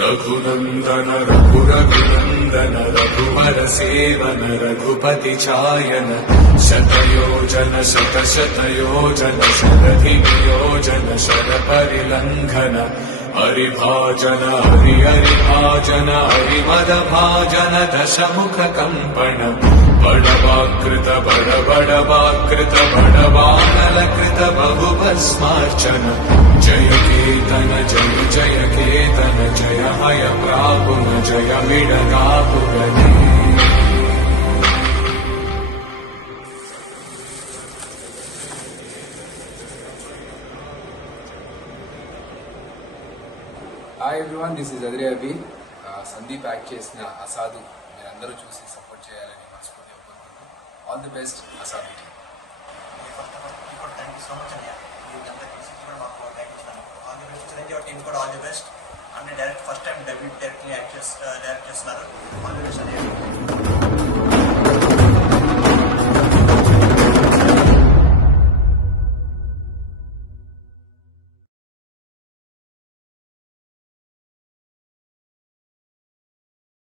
रघुनंदन रघुरघुनंदन रघुवर seven Raghupati चायन शतयोजन शतशतयोजन शरधियोजन शरपरिलंघन हरिभाजन हरिभाजन हरिमदभाजन दशमुख कंपन बड़वाकृत बड़वाकृत बड़वानलकृत बहुभस्मार्चन जय केतन जय केतन जय हय प्रापुन जय मिडगापुरने। Hi everyone, this is Adri Abhi. Sandeep act చేసిన అసాదు మీరందరూ చూసి సపోర్ట్ చేయాలని మనస్ఫూర్తిగా కోరుకుంటున్నాను. All the best Asadu team. Thank you so much అన్నయ్య. మాకు టైం ఇచ్చినాను. All the best Chiranjeevi team కూడా ఆల్ ది బెస్ట్. అంటే direct first time directly direct చేస్తున్నారు. ఆల్ ది బెస్ట్ అన్నయ్య.